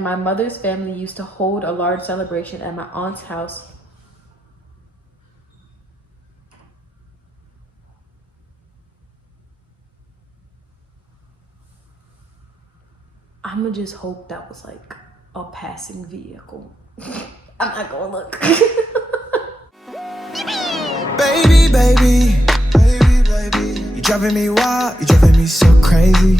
My mother's family used to hold a large celebration at my aunt's house. I'ma just hope that was like a passing vehicle. I'm not gonna look. Baby, baby, baby, baby, you're driving me wild, you're driving me so crazy.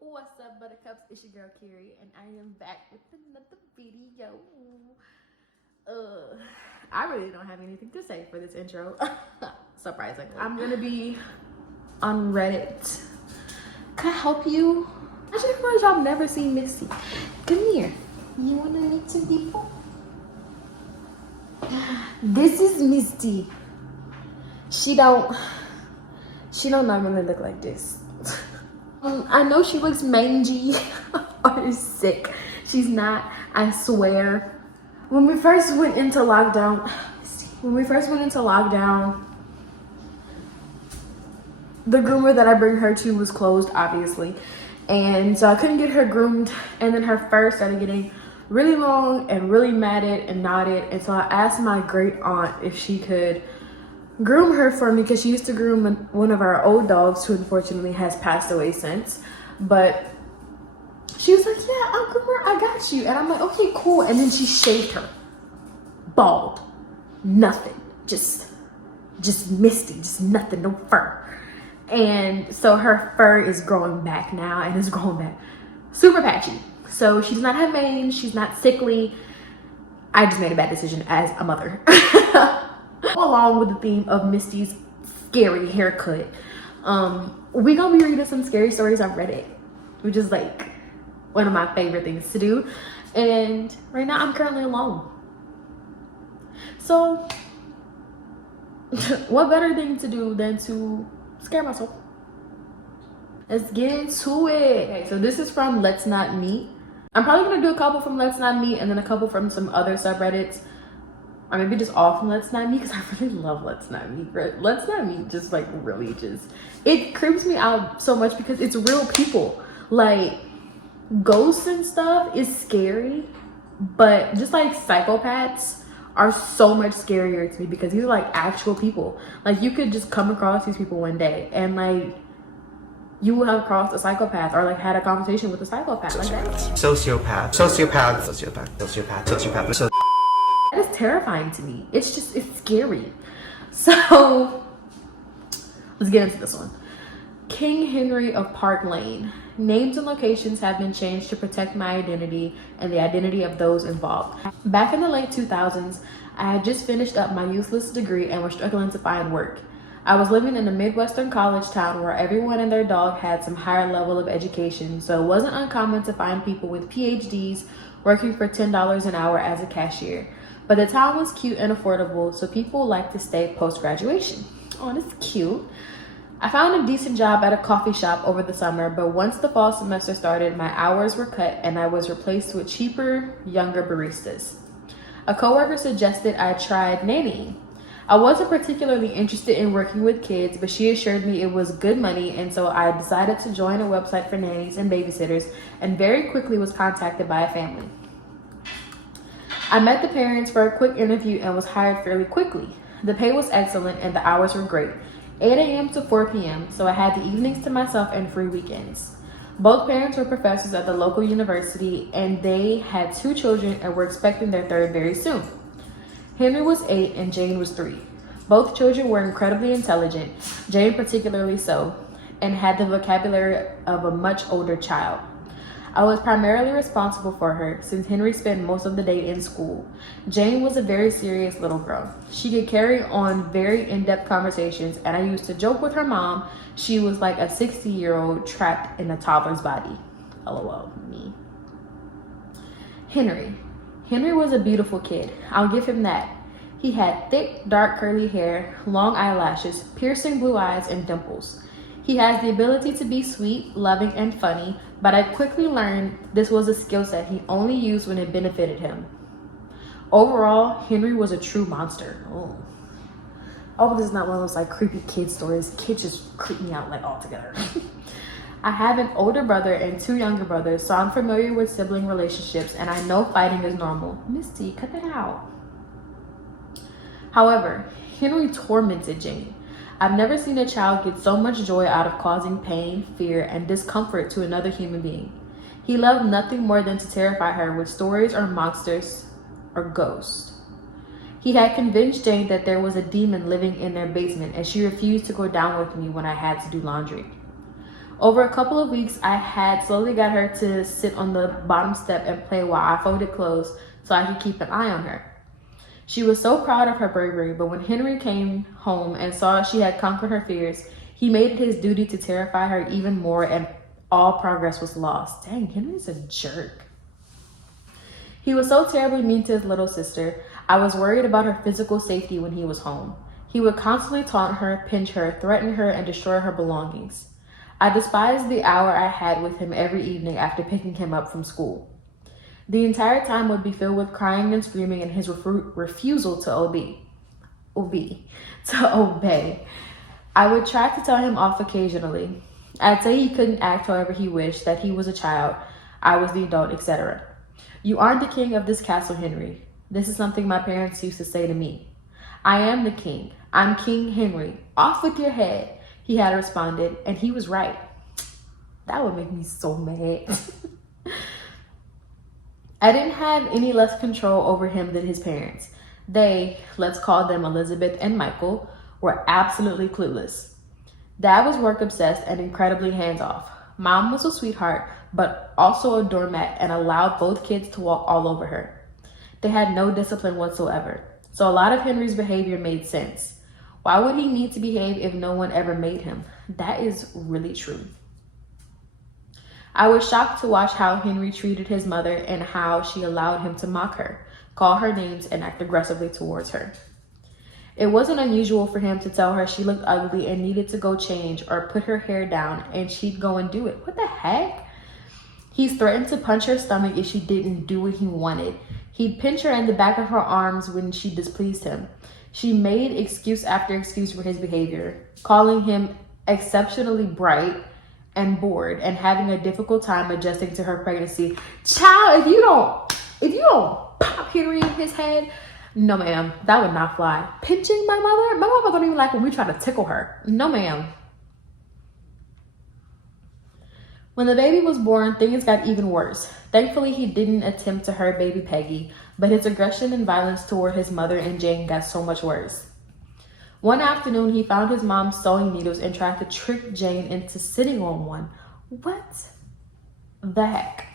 What's up, buttercups? It's your girl Carrie, and I am back with another video. I really don't have anything to say for this intro. Surprisingly, I'm gonna be on Reddit. Can I help you? I just realized y'all never seen Misty. Come here. You wanna meet some people? This is Misty. She don't normally look like this. I know she looks mangy or sick. She's not, I swear. When we first went into lockdown, the groomer that I bring her to was closed, obviously. And so I couldn't get her groomed. And then her fur started getting really long and really matted and knotted. And so I asked my great aunt if she could groom her for me, because she used to groom one of our old dogs who unfortunately has passed away since. But she was like, yeah, I'll groom her, I got you. And I'm like, okay, cool. And then she shaved her. Bald. Nothing. Just Misty. Just nothing. No fur. And so her fur is growing back now, and it's growing back super patchy. So she does not have mange. She's not sickly. I just made a bad decision as a mother. Along with the theme of Misty's scary haircut, we gonna be reading some scary stories on Reddit, which is like one of my favorite things to do. And right now I'm currently alone. So what better thing to do than to scare myself? Let's get into it. Okay, so this is from LetsNotMeet. I'm probably gonna do a couple from LetsNotMeet and then a couple from some other subreddits, or maybe just all from LetsNotMeet, because I really love LetsNotMeet. LetsNotMeet just like really just, it creeps me out so much because it's real people. Like ghosts and stuff is scary, but just like psychopaths are so much scarier to me because these are like actual people. Like you could just come across these people one day and like you will have crossed a psychopath or like had a conversation with a psychopath like that. Sociopath. So That is terrifying to me. It's scary. So let's get into this one. King Henry of Park Lane. Names and locations have been changed to protect my identity and the identity of those involved. Back in the late 2000s, I had just finished up my useless degree and was struggling to find work. I was living in a Midwestern college town where everyone and their dog had some higher level of education, so it wasn't uncommon to find people with PhDs working for $10 an hour as a cashier. But the town was cute and affordable, so people liked to stay post-graduation. Oh, that's cute. I found a decent job at a coffee shop over the summer, but once the fall semester started, my hours were cut and I was replaced with cheaper, younger baristas. A coworker suggested I tried nannying. I wasn't particularly interested in working with kids, but she assured me it was good money, and so I decided to join a website for nannies and babysitters, and very quickly was contacted by a family. I met the parents for a quick interview and was hired fairly quickly. The pay was excellent and the hours were great. 8 a.m. to 4 p.m., so I had the evenings to myself and free weekends. Both parents were professors at the local university, and they had 2 children and were expecting their third very soon. Henry was 8 and Jane was 3. Both children were incredibly intelligent, Jane particularly so, and had the vocabulary of a much older child. I was primarily responsible for her since Henry spent most of the day in school. Jane was a very serious little girl. She could carry on very in-depth conversations, and I used to joke with her mom. She was like a 60-year-old trapped in a toddler's body. LOL, me. Henry was a beautiful kid. I'll give him that. He had thick, dark, curly hair, long eyelashes, piercing blue eyes, and dimples. He has the ability to be sweet, loving, and funny, but I quickly learned this was a skill set he only used when it benefited him. Overall, Henry was a true monster. Oh, this is not one of those like creepy kid stories. Kids just creep me out like altogether. I have an older brother and 2 younger brothers, so I'm familiar with sibling relationships and I know fighting is normal. Misty, cut that out. However, Henry tormented Jane. I've never seen a child get so much joy out of causing pain, fear, and discomfort to another human being. He loved nothing more than to terrify her with stories or monsters or ghosts. He had convinced Jane that there was a demon living in their basement and she refused to go down with me when I had to do laundry. Over a couple of weeks, I had slowly got her to sit on the bottom step and play while I folded clothes so I could keep an eye on her. She was so proud of her bravery, but when Henry came home and saw she had conquered her fears, he made it his duty to terrify her even more and all progress was lost. Dang, Henry's a jerk. He was so terribly mean to his little sister. I was worried about her physical safety when he was home. He would constantly taunt her, pinch her, threaten her, and destroy her belongings. I despised the hour I had with him every evening after picking him up from school. The entire time would be filled with crying and screaming and his refusal to obey. I would try to tell him off occasionally. I'd say he couldn't act however he wished, that he was a child, I was the adult, etc. You aren't the king of this castle, Henry. This is something my parents used to say to me. I am the king. I'm King Henry. Off with your head, he had responded, and he was right. That would make me so mad. I didn't have any less control over him than his parents. They, let's call them Elizabeth and Michael, were absolutely clueless. Dad was work obsessed and incredibly hands-off. Mom was a sweetheart, but also a doormat and allowed both kids to walk all over her. They had no discipline whatsoever, so a lot of Henry's behavior made sense. Why would he need to behave if no one ever made him? That is really true. I was shocked to watch how Henry treated his mother and how she allowed him to mock her, call her names, and act aggressively towards her. It wasn't unusual for him to tell her she looked ugly and needed to go change or put her hair down, and she'd go and do it. What the heck? He threatened to punch her stomach if she didn't do what he wanted. He'd pinch her in the back of her arms when she displeased him. She made excuse after excuse for his behavior, calling him exceptionally bright and bored and having a difficult time adjusting to her pregnancy. Child, if you don't pop Henry in his head, no ma'am, that would not fly. Pinching my mother don't even like when we try to tickle her. No ma'am. When the baby was born, things got even worse. Thankfully, he didn't attempt to hurt baby Peggy, but his aggression and violence toward his mother and Jane got so much worse. One afternoon, he found his mom sewing needles and tried to trick Jane into sitting on one. What the heck?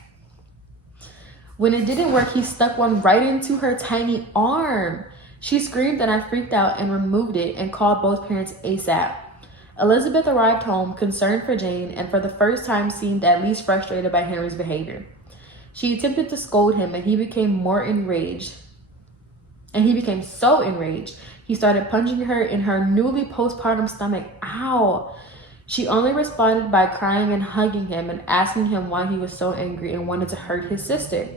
When it didn't work, he stuck one right into her tiny arm. She screamed and I freaked out and removed it and called both parents ASAP. Elizabeth arrived home, concerned for Jane, and for the first time seemed at least frustrated by Henry's behavior. She attempted to scold him and he became more enraged. And he became so enraged, he started punching her in her newly postpartum stomach. Ow! She only responded by crying and hugging him and asking him why he was so angry and wanted to hurt his sister.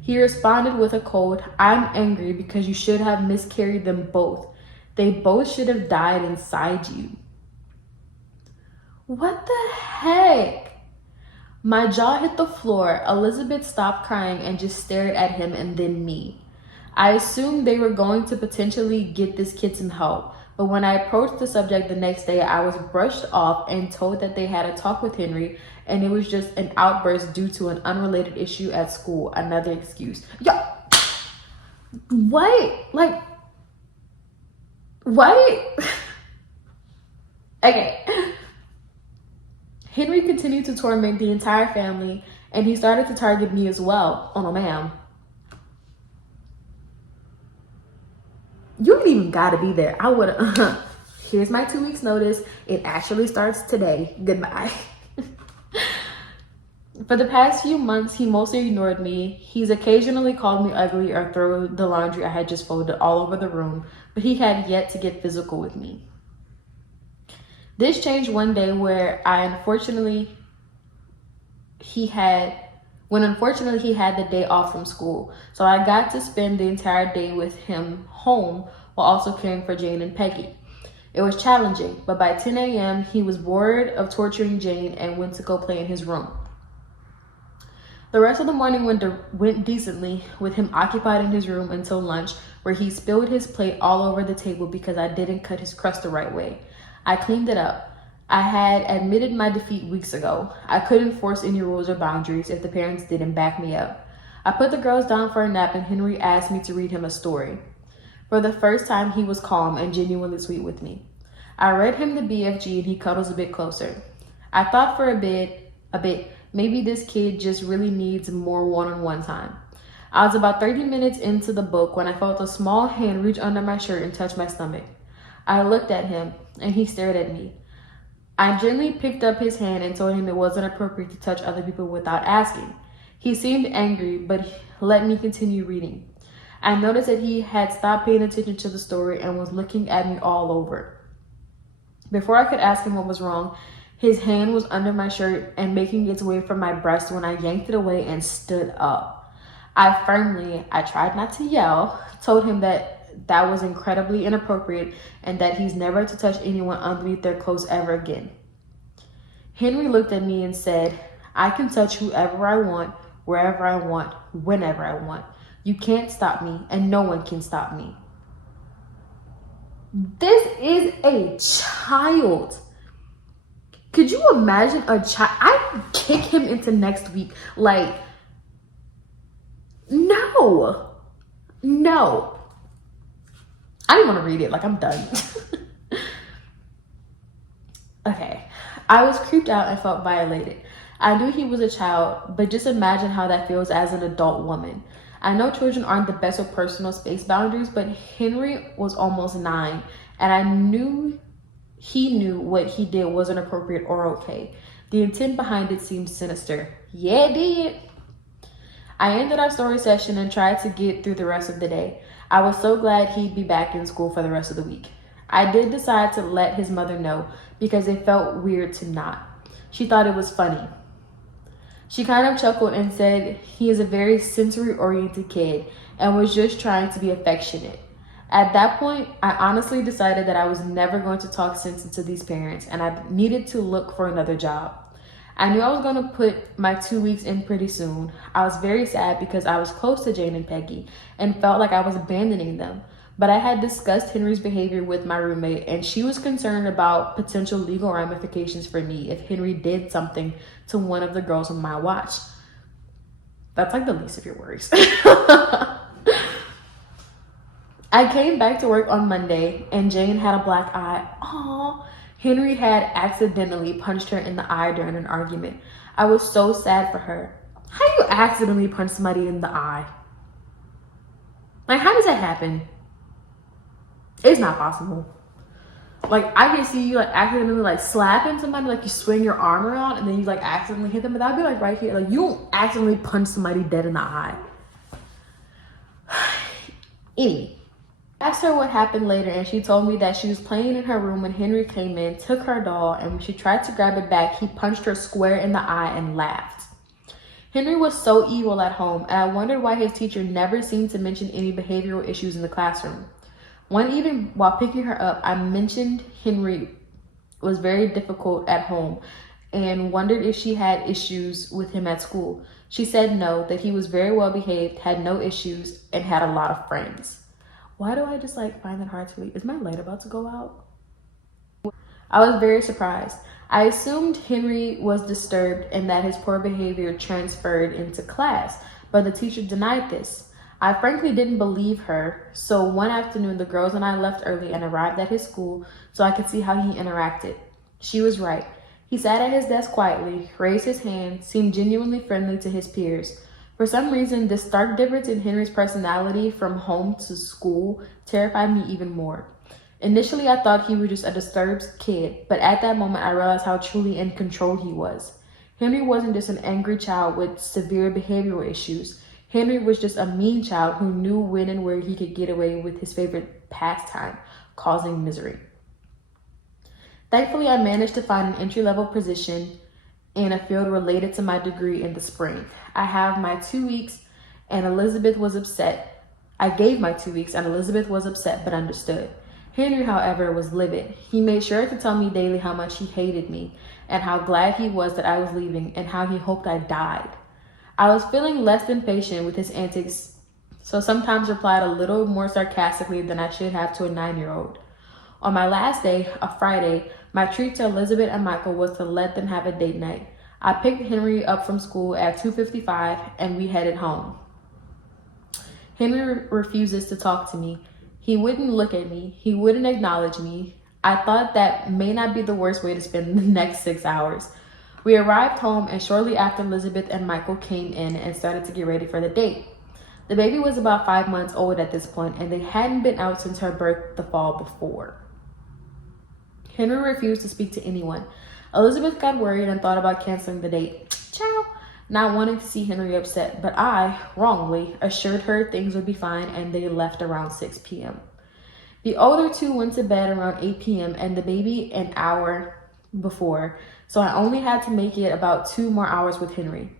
He responded with a cold, I'm angry because you should have miscarried them both. They both should have died inside you. What the heck? My jaw hit the floor. Elizabeth stopped crying and just stared at him and then me. I assumed they were going to potentially get this kid some help, but when I approached the subject the next day, I was brushed off and told that they had a talk with Henry and it was just an outburst due to an unrelated issue at school. Another excuse. Yo, what? Like, what? Okay. Henry continued to torment the entire family, and he started to target me as well. Oh no, ma'am. You ain't even gotta be there. I would here's my 2 weeks notice. It actually starts today. Goodbye. For the past few months, he mostly ignored me. He's occasionally called me ugly or throw the laundry I had just folded all over the room, but he had yet to get physical with me. This changed one day where unfortunately he had the day off from school. So I got to spend the entire day with him home while also caring for Jane and Peggy. It was challenging, but by 10 a.m., he was bored of torturing Jane and went to go play in his room. The rest of the morning went decently, with him occupied in his room until lunch, where he spilled his plate all over the table because I didn't cut his crust the right way. I cleaned it up. I had admitted my defeat weeks ago. I couldn't force any rules or boundaries if the parents didn't back me up. I put the girls down for a nap and Henry asked me to read him a story. For the first time, he was calm and genuinely sweet with me. I read him the BFG and he cuddles a bit closer. I thought for a bit, maybe this kid just really needs more one-on-one time. I was about 30 minutes into the book when I felt a small hand reach under my shirt and touch my stomach. I looked at him and he stared at me. I gently picked up his hand and told him it wasn't appropriate to touch other people without asking. He seemed angry, but let me continue reading. I noticed that he had stopped paying attention to the story and was looking at me all over. Before I could ask him what was wrong, his hand was under my shirt and making its way from my breast when I yanked it away and stood up. I tried not to yell, told him that was incredibly inappropriate and that he's never to touch anyone underneath their clothes ever again. Henry looked at me and said, I can touch whoever I want, wherever I want, whenever I want. You can't stop me and no one can stop me. This is a child. Could you imagine a child? I'd kick him into next week. Like, no. I didn't want to read it. Like, I'm done. Okay. I was creeped out and felt violated. I knew he was a child, but just imagine how that feels as an adult woman. I know children aren't the best with personal space boundaries, but Henry was almost 9, and I knew he knew what he did wasn't appropriate or okay. The intent behind it seemed sinister. Yeah, it did. I ended our story session and tried to get through the rest of the day. I was so glad he'd be back in school for the rest of the week. I did decide to let his mother know because it felt weird to not. She thought it was funny. She kind of chuckled and said he is a very sensory-oriented kid and was just trying to be affectionate. At that point, I honestly decided that I was never going to talk sense into these parents and I needed to look for another job. I knew I was going to put my 2 weeks in pretty soon. I was very sad because I was close to Jane and Peggy and felt like I was abandoning them. But I had discussed Henry's behavior with my roommate and she was concerned about potential legal ramifications for me if Henry did something to one of the girls on my watch. That's like the least of your worries. I came back to work on Monday and Jane had a black eye. Aww. Henry had accidentally punched her in the eye during an argument. I was so sad for her. How do you accidentally punch somebody in the eye? Like, how does that happen? It's not possible. Like, I can see you like accidentally like slapping somebody, like you swing your arm around and then you like accidentally hit them, but that'd be like right here. Like, you don't accidentally punch somebody dead in the eye. Anyway. I asked her what happened later and she told me that she was playing in her room when Henry came in, took her doll, and when she tried to grab it back, he punched her square in the eye and laughed. Henry was so evil at home, and I wondered why his teacher never seemed to mention any behavioral issues in the classroom. One evening, while picking her up, I mentioned Henry was very difficult at home and wondered if she had issues with him at school. She said no, that he was very well behaved, had no issues, and had a lot of friends. Why do I just like find that hard to believe? Is my light about to go out? I was very surprised. I assumed Henry was disturbed and that his poor behavior transferred into class, but the teacher denied this. I frankly didn't believe her, so one afternoon the girls and I left early and arrived at his school so I could see how he interacted. She was right. He sat at his desk quietly, raised his hand, seemed genuinely friendly to his peers. For some reason, this stark difference in Henry's personality from home to school terrified me even more. Initially, I thought he was just a disturbed kid, but at that moment, I realized how truly in control he was. Henry wasn't just an angry child with severe behavioral issues. Henry was just a mean child who knew when and where he could get away with his favorite pastime, causing misery. Thankfully, I managed to find an entry-level position in a field related to my degree in the spring. I have my 2 weeks and Elizabeth was upset. I gave my 2 weeks and Elizabeth was upset but understood. Henry, however, was livid. He made sure to tell me daily how much he hated me and how glad he was that I was leaving and how he hoped I died. I was feeling less than patient with his antics, so sometimes replied a little more sarcastically than I should have to a 9-year-old. On my last day, a Friday, my treat to Elizabeth and Michael was to let them have a date night. I picked Henry up from school at 2:55 and we headed home. Henry refuses to talk to me. He wouldn't look at me. He wouldn't acknowledge me. I thought that may not be the worst way to spend the next 6 hours. We arrived home, and shortly after, Elizabeth and Michael came in and started to get ready for the date. The baby was about 5 months old at this point, and they hadn't been out since her birth the fall before. Henry refused to speak to anyone. Elizabeth got worried and thought about canceling the date. Ciao! Not wanting to see Henry upset, but I, wrongly, assured her things would be fine, and they left around 6 p.m. The older two went to bed around 8 p.m. and the baby an hour before, so I only had to make it about 2 more hours with Henry.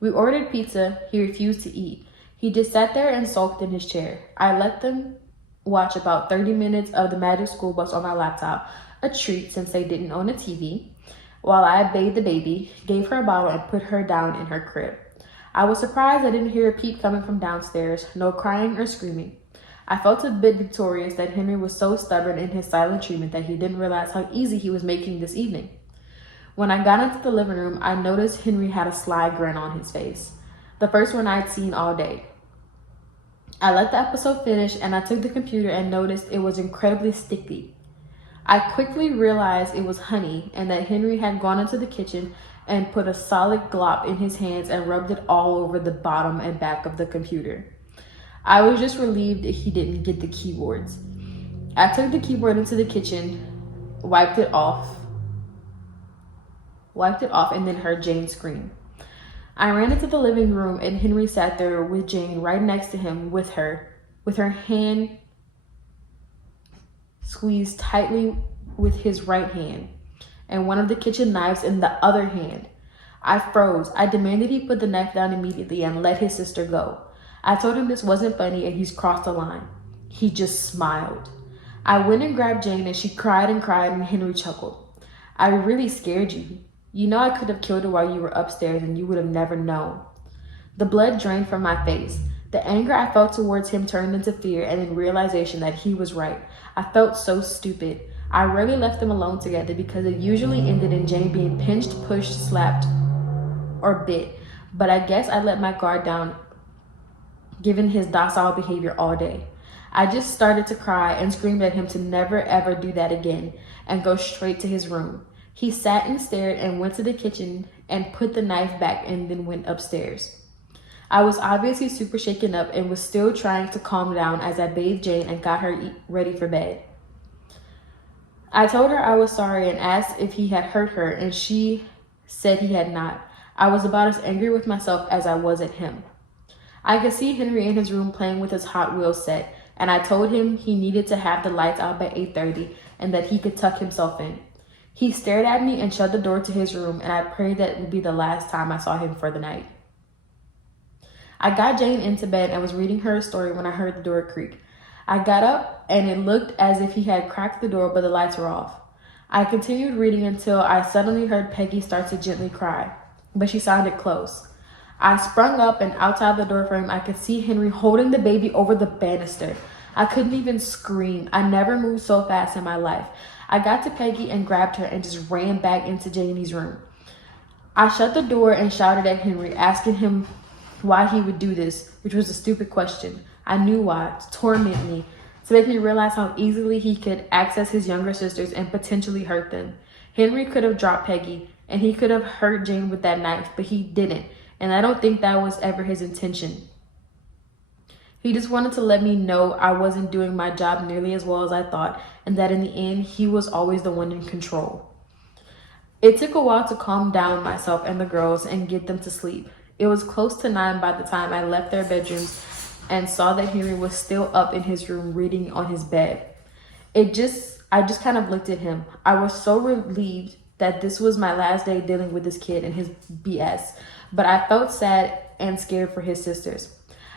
We ordered pizza. He refused to eat. He just sat there and sulked in his chair. I let them watch about 30 minutes of the Magic School Bus on my laptop, a treat since they didn't own a TV, while I bathed the baby, gave her a bottle, and put her down in her crib. I was surprised I didn't hear a peep coming from downstairs, no crying or screaming. I felt a bit victorious that Henry was so stubborn in his silent treatment that he didn't realize how easy he was making this evening. When I got into the living room, I noticed Henry had a sly grin on his face, the first one I'd seen all day. I let the episode finish and I took the computer and noticed it was incredibly sticky. I quickly realized it was honey and that Henry had gone into the kitchen and put a solid glop in his hands and rubbed it all over the bottom and back of the computer. I was just relieved that he didn't get the keyboards. I took the keyboard into the kitchen, wiped it off, and then heard Jane scream. I ran into the living room and Henry sat there with Jane right next to him with her hand squeezed tightly with his right hand and one of the kitchen knives in the other hand. I froze. I demanded he put the knife down immediately and let his sister go. I told him this wasn't funny and he's crossed the line. He just smiled. I went and grabbed Jane and she cried and Henry chuckled. I really scared you. You know I could have killed her while you were upstairs and you would have never known. The blood drained from my face. The anger I felt towards him turned into fear and then realization that he was right. I felt so stupid. I rarely left them alone together because it usually ended in Jane being pinched, pushed, slapped, or bit. But I guess I let my guard down given his docile behavior all day. I just started to cry and screamed at him to never ever do that again and go straight to his room. He sat and stared and went to the kitchen and put the knife back and then went upstairs. I was obviously super shaken up and was still trying to calm down as I bathed Jane and got her ready for bed. I told her I was sorry and asked if he had hurt her, and she said he had not. I was about as angry with myself as I was at him. I could see Henry in his room playing with his Hot Wheels set, and I told him he needed to have the lights out by 8:30 and that he could tuck himself in. He stared at me and shut the door to his room, and I prayed that it would be the last time I saw him for the night. I got Jane into bed and was reading her a story when I heard the door creak. I got up and it looked as if he had cracked the door, but the lights were off. I continued reading until I suddenly heard Peggy start to gently cry, but she sounded close. I sprung up and outside the doorframe I could see Henry holding the baby over the banister. I couldn't even scream. I never moved so fast in my life. I got to Peggy and grabbed her and just ran back into Janie's room. I shut the door and shouted at Henry, asking him why he would do this, which was a stupid question. I knew why, to torment me, to make me realize how easily he could access his younger sisters and potentially hurt them. Henry could have dropped Peggy, and he could have hurt Jane with that knife, but he didn't, and I don't think that was ever his intention. He just wanted to let me know I wasn't doing my job nearly as well as I thought, and that in the end, he was always the one in control. It took a while to calm down myself and the girls and get them to sleep. It was close to 9 by the time I left their bedrooms and saw that Henry was still up in his room reading on his bed. I just kind of looked at him. I was so relieved that this was my last day dealing with this kid and his BS, but I felt sad and scared for his sisters.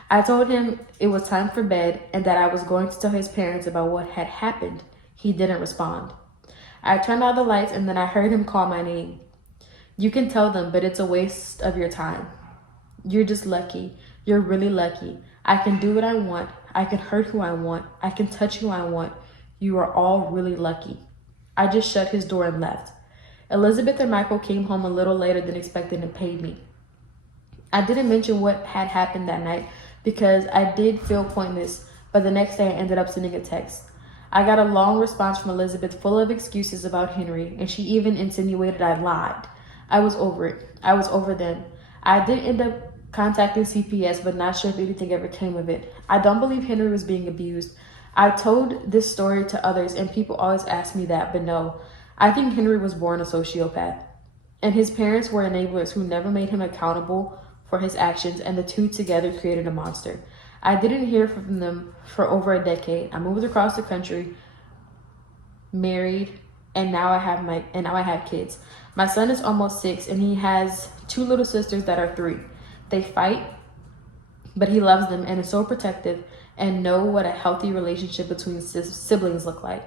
I told him it was time for bed and that I was going to tell his parents about what had happened. He didn't respond. I turned out the lights and then I heard him call my name. You can tell them, but it's a waste of your time. You're just lucky. You're really lucky. I can do what I want. I can hurt who I want. I can touch who I want. You are all really lucky. I just shut his door and left. Elizabeth and Michael came home a little later than expected and paid me. I didn't mention what had happened that night because I did feel pointless, but the next day I ended up sending a text. I got a long response from Elizabeth full of excuses about Henry, and she even insinuated I lied. I was over it. I was over them. I did end up contacting CPS, but not sure if anything ever came of it. I don't believe Henry was being abused. I told this story to others, and people always ask me that, but no. I think Henry was born a sociopath, and his parents were enablers who never made him accountable for his actions, and the two together created a monster. I didn't hear from them for over a decade. I moved across the country, married, and now I have kids. My son is almost 6, and he has 2 little sisters that are 3. They fight, but he loves them and is so protective and know what a healthy relationship between siblings look like.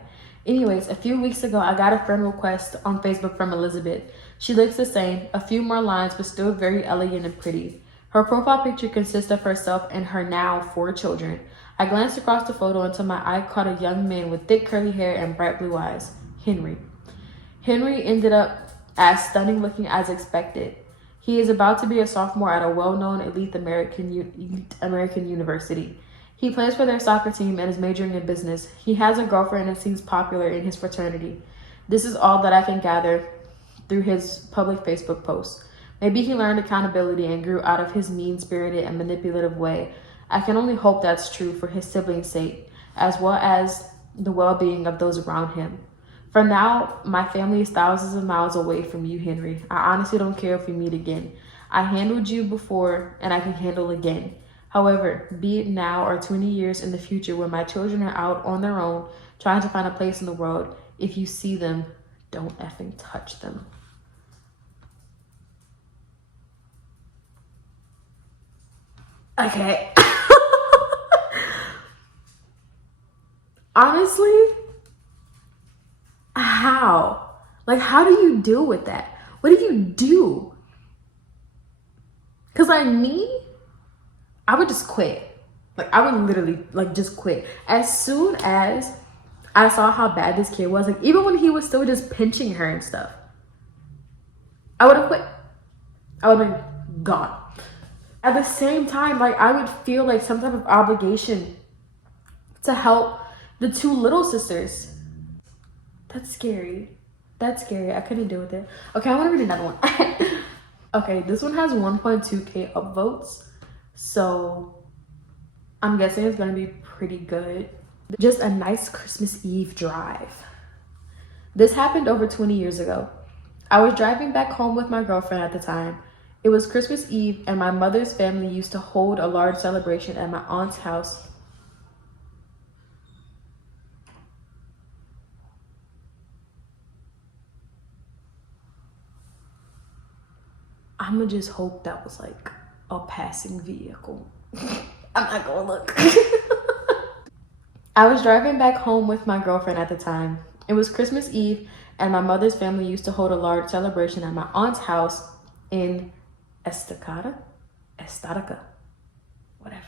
Anyways, a few weeks ago, I got a friend request on Facebook from Elizabeth. She looks the same, a few more lines, but still very elegant and pretty. Her profile picture consists of herself and her now 4 children. I glanced across the photo until my eye caught a young man with thick curly hair and bright blue eyes, Henry. Henry ended up as stunning looking as expected. He is about to be a sophomore at a well-known elite American university. He plays for their soccer team and is majoring in business. He has a girlfriend and seems popular in his fraternity. This is all that I can gather through his public Facebook posts. Maybe he learned accountability and grew out of his mean-spirited and manipulative way. I can only hope that's true for his siblings' sake, as well as the well-being of those around him. For now, my family is thousands of miles away from you, Henry. I honestly don't care if we meet again. I handled you before, and I can handle again. However, be it now or 20 years in the future when my children are out on their own, trying to find a place in the world, if you see them, don't effing touch them. Okay. Honestly, how? Like, how do you deal with that? What do you do? Because like me, I would just quit. Like, I would literally like just quit. As soon as I saw how bad this kid was, like even when he was still just pinching her and stuff, I would have quit. I would have been gone. At the same time, like I would feel like some type of obligation to help the 2 little sisters. That's scary. That's scary. I couldn't deal with it. Okay, I want to read another one. Okay, this one has 1.2K upvotes. So I'm guessing it's going to be pretty good. Just a nice Christmas Eve drive. This happened over 20 years ago. I was driving back home with my girlfriend at the time. It was Christmas Eve and my mother's family used to hold a large celebration at my aunt's house. I'ma just hope that was like a passing vehicle. I'm not gonna look. I was driving back home with my girlfriend at the time. It was Christmas Eve and my mother's family used to hold a large celebration at my aunt's house in Estacada, whatever.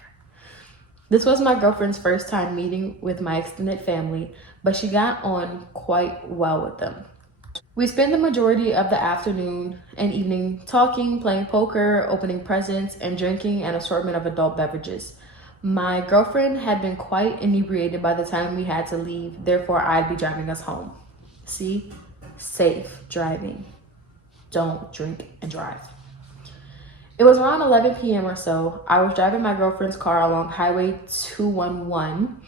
This was my girlfriend's first time meeting with my extended family, but she got on quite well with them. We spent the majority of the afternoon and evening talking, playing poker, opening presents, and drinking an assortment of adult beverages. My girlfriend had been quite inebriated by the time we had to leave, therefore I'd be driving us home. See? Safe driving. Don't drink and drive. It was around 11 p.m. or so. I was driving my girlfriend's car along Highway 211.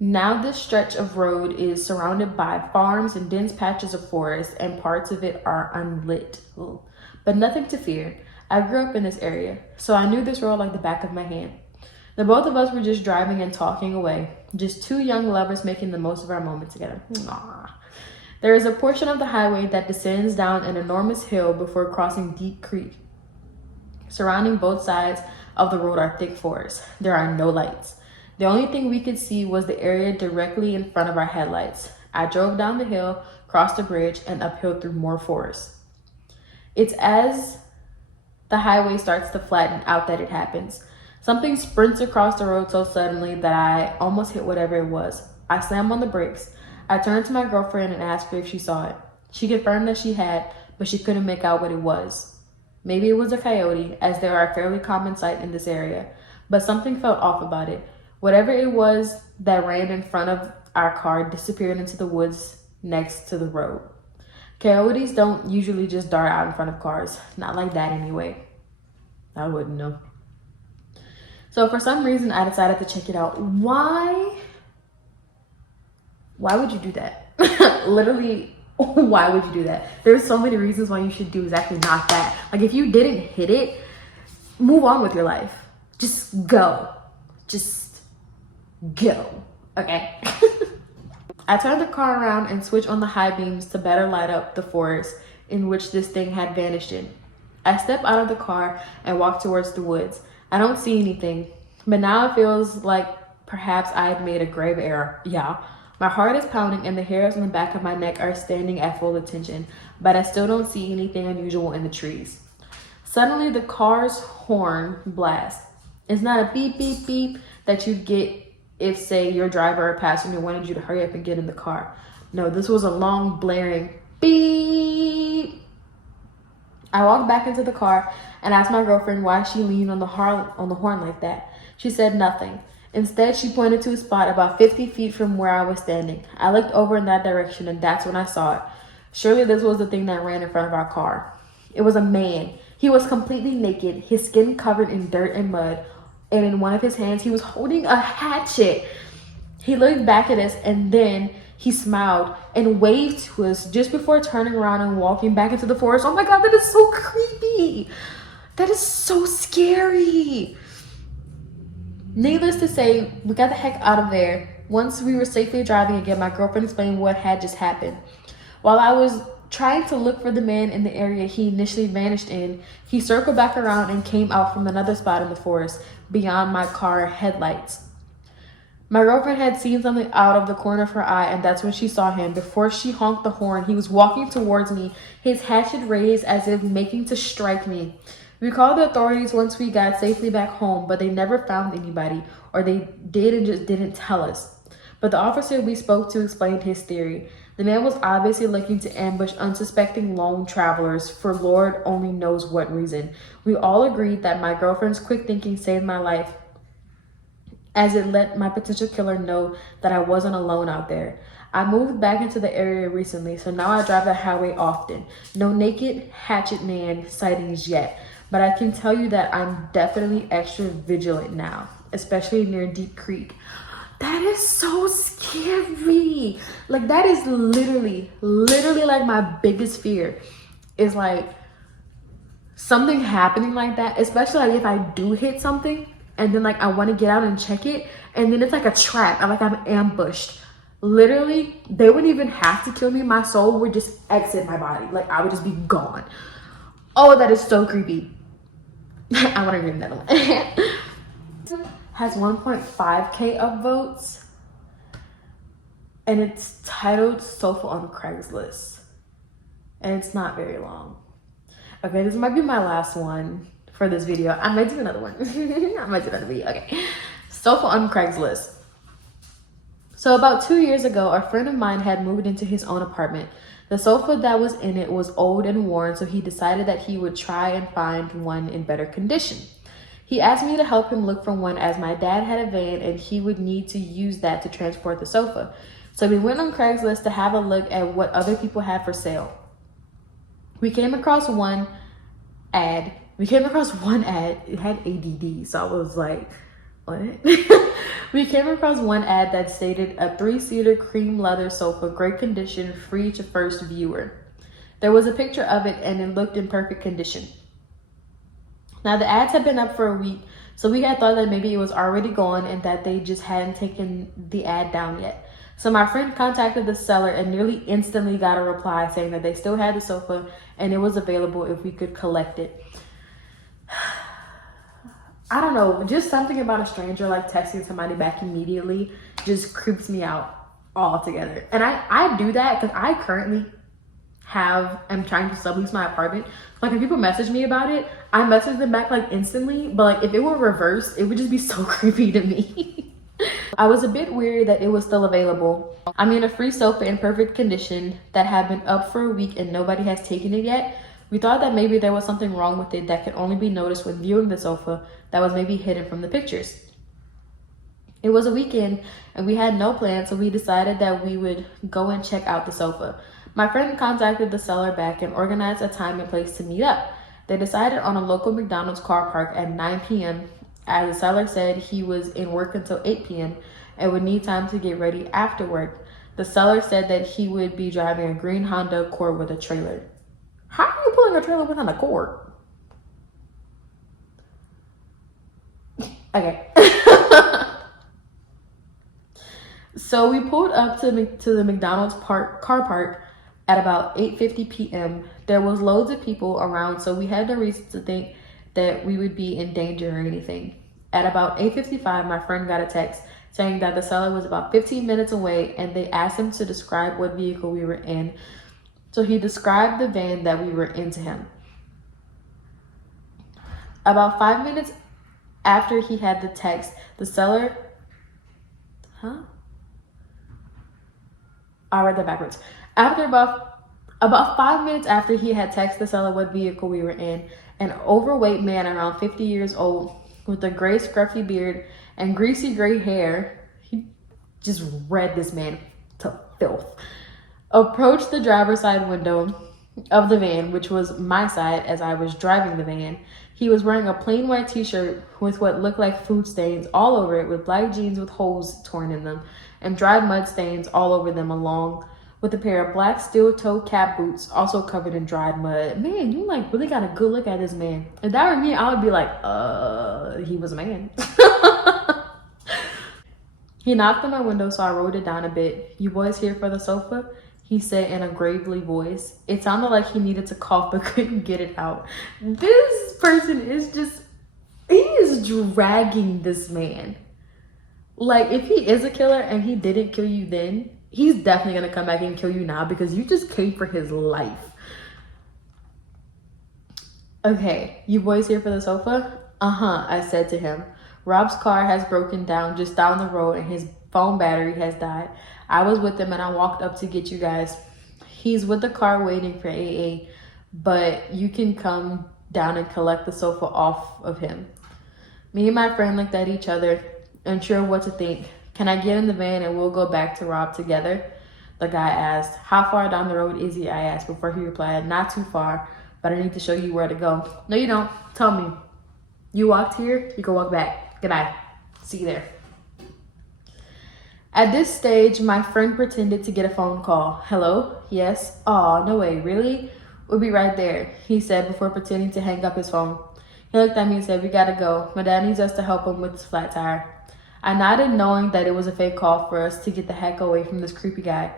Now this stretch of road is surrounded by farms and dense patches of forest, and parts of it are unlit. Ooh. But nothing to fear. I grew up in this area, so I knew this road like the back of my hand. The both of us were just driving and talking away, just 2 young lovers making the most of our moment together. Aww. There is a portion of the highway that descends down an enormous hill before crossing Deep Creek. Surrounding both sides of the road are thick forests. There are no lights. The only thing we could see was the area directly in front of our headlights. I drove down the hill, crossed the bridge, and uphill through more forest. It's as the highway starts to flatten out that it happens. Something sprints across the road so suddenly that I almost hit whatever it was. I slammed on the brakes. I turned to my girlfriend and asked her if she saw it. She confirmed that she had, but she couldn't make out what it was. Maybe it was a coyote, as they are a fairly common sight in this area, but something felt off about it. Whatever it was that ran in front of our car disappeared into the woods next to the road. Coyotes don't usually just dart out in front of cars. Not like that anyway. I wouldn't know. So for some reason, I decided to check it out. Why would you do that? Literally, why would you do that? There's so many reasons why you should do exactly not that. Like, if you didn't hit it, move on with your life. Just go. Just go. Okay? I turned the car around and switched on the high beams to better light up the forest in which this thing had vanished in. I step out of the car and walk towards the woods. I don't see anything, but now it feels like perhaps I had made a grave error. Yeah. My heart is pounding and the hairs on the back of my neck are standing at full attention, but I still don't see anything unusual in the trees. Suddenly, the car's horn blasts. It's not a beep, beep, beep that you get if, say, your driver or passenger wanted you to hurry up and get in the car. No, this was a long, blaring beep. I walked back into the car and asked my girlfriend why she leaned on the horn like that. She said nothing. Instead, she pointed to a spot about 50 feet from where I was standing. I looked over in that direction, and that's when I saw it. Surely this was the thing that ran in front of our car. It was a man. He was completely naked, his skin covered in dirt and mud, and in one of his hands, he was holding a hatchet. He looked back at us, and then he smiled and waved to us just before turning around and walking back into the forest. Oh my God, that is so creepy. That is so scary. Needless to say, we got the heck out of there. Once we were safely driving again, my girlfriend explained what had just happened. While I was trying to look for the man in the area he initially vanished in, he circled back around and came out from another spot in the forest beyond my car headlights. My girlfriend had seen something out of the corner of her eye, and that's when she saw him. Before she honked the horn, he was walking towards me, his hatchet raised as if making to strike me. We called the authorities once we got safely back home, but they never found anybody, or they did and just didn't tell us. But the officer we spoke to explained his theory. The man was obviously looking to ambush unsuspecting lone travelers for Lord only knows what reason. We all agreed that my girlfriend's quick thinking saved my life, as it let my potential killer know that I wasn't alone out there. I moved back into the area recently, so now I drive the highway often. No naked hatchet man sightings yet, but I can tell you that I'm definitely extra vigilant now, especially near Deep Creek. That is so scary. Like, that is literally like my biggest fear is like something happening like that, especially like if I do hit something and then like I want to get out and check it and then it's like a trap. I'm ambushed. Literally, they wouldn't even have to kill me. My soul would just exit my body. Like, I would just be gone. Oh, that is so creepy. I want to read another one. Has 1.5K upvotes, and it's titled Sofa on Craigslist, and it's not very long. Okay, this might be my last one for this video. I might do another one. I might do another video. Okay, Sofa on Craigslist. So about 2 years ago, a friend of mine had moved into his own apartment. The sofa that was in it was old and worn, so he decided that he would try and find one in better condition. He asked me to help him look for one as my dad had a van and he would need to use that to transport the sofa. So we went on Craigslist to have a look at what other people had for sale. We came across one ad. It had ADD, so I was like, what? We came across one ad that stated a 3-seater cream leather sofa, great condition, free to first viewer. There was a picture of it and it looked in perfect condition. Now, the ads had been up for a week, so we had thought that maybe it was already gone and that they just hadn't taken the ad down yet. So my friend contacted the seller and nearly instantly got a reply saying that they still had the sofa and it was available if we could collect it. I don't know, just something about a stranger like texting somebody back immediately just creeps me out altogether. And I do that because I currently am trying to sublease my apartment. Like, if people message me about it, I message them back like instantly. But like, if it were reversed, it would just be so creepy to me. I was a bit weary that it was still available. I mean, a free sofa in perfect condition that had been up for a week and nobody has taken it yet. We thought that maybe there was something wrong with it that could only be noticed when viewing the sofa that was maybe hidden from the pictures. It was a weekend and we had no plan, so we decided that we would go and check out the sofa. My friend contacted the seller back and organized a time and place to meet up. They decided on a local McDonald's car park at 9 p.m. as the seller said he was in work until 8 p.m. and would need time to get ready after work. The seller said that he would be driving a green Honda Accord with a trailer. How are you pulling a trailer with an Accord? Okay. So we pulled up to the McDonald's car park at about 8:50 p.m. There was loads of people around, so we had no reason to think that we would be in danger or anything. At about 8:55, my friend got a text saying that the seller was about 15 minutes away and they asked him to describe what vehicle we were in. So he described the van that we were in to him. About 5 minutes after he had the text, the seller... I read that backwards. After about 5 minutes after he had texted the seller what vehicle we were in, an overweight man around 50 years old with a gray scruffy beard and greasy gray hair, he just read this man to filth, approached the driver's side window of the van, which was my side as I was driving the van. He was wearing a plain white t-shirt with what looked like food stains all over it, with black jeans with holes torn in them, and dried mud stains all over them, along with a pair of black steel-toe cap boots also covered in dried mud. Man, you like really got a good look at this man. If that were me, I would be like, he was a man. He knocked on my window, so I rolled it down a bit. "You boys here for the sofa?" he said in a gravely voice. It sounded like he needed to cough but couldn't get it out. This person is he is dragging this man. Like, if he is a killer and he didn't kill you then, he's definitely gonna come back and kill you now because you just came for his life. "Okay, you boys here for the sofa?" I said to him. "Rob's car has broken down just down the road and his phone battery has died. I was with him and I walked up to get you guys. He's with the car waiting for AA, but you can come down and collect the sofa off of him." Me and my friend looked at each other, unsure of what to think. "Can I get in the van and we'll go back to Rob together?" the guy asked. "How far down the road is he?" I asked before he replied, "Not too far, but I need to show you where to go." "No, you don't. Tell me. You walked here, you can walk back. Good night. See you there." At this stage, my friend pretended to get a phone call. "Hello? Yes? Aw, no way, really? We'll be right there," he said before pretending to hang up his phone. He looked at me and said, "We gotta go. My dad needs us to help him with his flat tire." I nodded, knowing that it was a fake call for us to get the heck away from this creepy guy.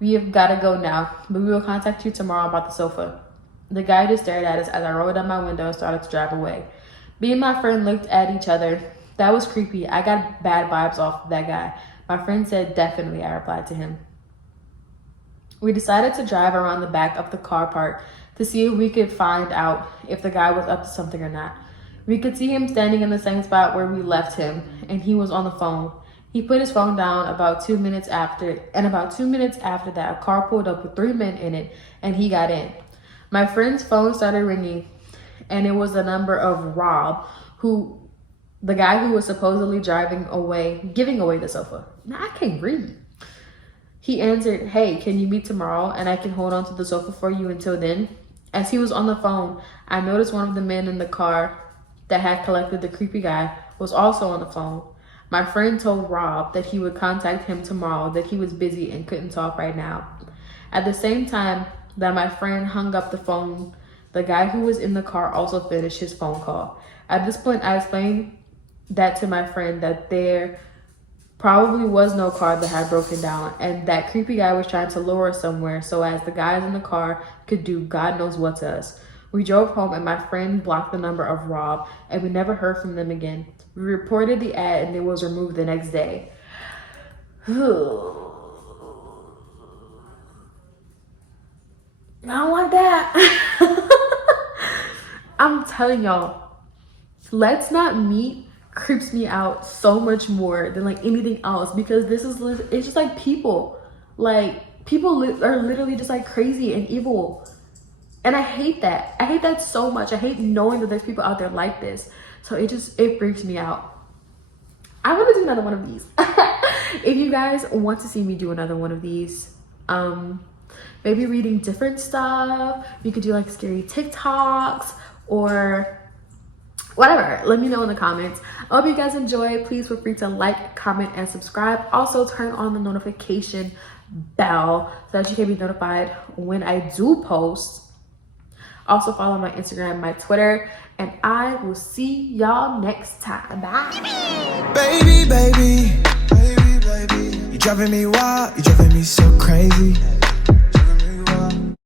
"We have gotta go now, but we will contact you tomorrow about the sofa." The guy just stared at us as I rolled up my window and started to drive away. Me and my friend looked at each other. That was creepy. I got bad vibes off of that guy. My friend said, "Definitely," I replied to him. We decided to drive around the back of the car park to see if we could find out if the guy was up to something or not. We could see him standing in the same spot where we left him, and he was on the phone. He put his phone down about 2 minutes after, and about 2 minutes after that, a car pulled up with 3 men in it, and he got in. My friend's phone started ringing, and it was the number of Rob, the guy who was supposedly giving away the sofa. Now, I can't read. He answered, "Hey, can you meet tomorrow and I can hold on to the sofa for you until then?" As he was on the phone, I noticed one of the men in the car that had collected the creepy guy was also on the phone. My friend told Rob that he would contact him tomorrow, that he was busy and couldn't talk right now. At the same time that my friend hung up the phone, the guy who was in the car also finished his phone call. At this point, I explained that to my friend that there probably was no car that had broken down and that creepy guy was trying to lure us somewhere so as the guys in the car could do God knows what to us. We drove home and my friend blocked the number of Rob and we never heard from them again. We reported the ad and it was removed the next day. I don't like that. I'm telling y'all, Let's Not Meet creeps me out so much more than like anything else, because this is, it's just like people are literally just like crazy and evil, and I hate that. I hate that so much. I hate knowing that there's people out there like this. So it freaks me out. I want to do another one of these. If you guys want to see me do another one of these, maybe reading different stuff, you could do like scary TikToks or whatever, let me know in the comments. I hope you guys enjoy. Please feel free to like, comment, and subscribe. Also turn on the notification bell so that you can be notified when I do post. Also follow my Instagram, my Twitter, and I will see y'all next time. Bye. Baby, baby, baby, baby, you're driving me wild, you're driving me so crazy.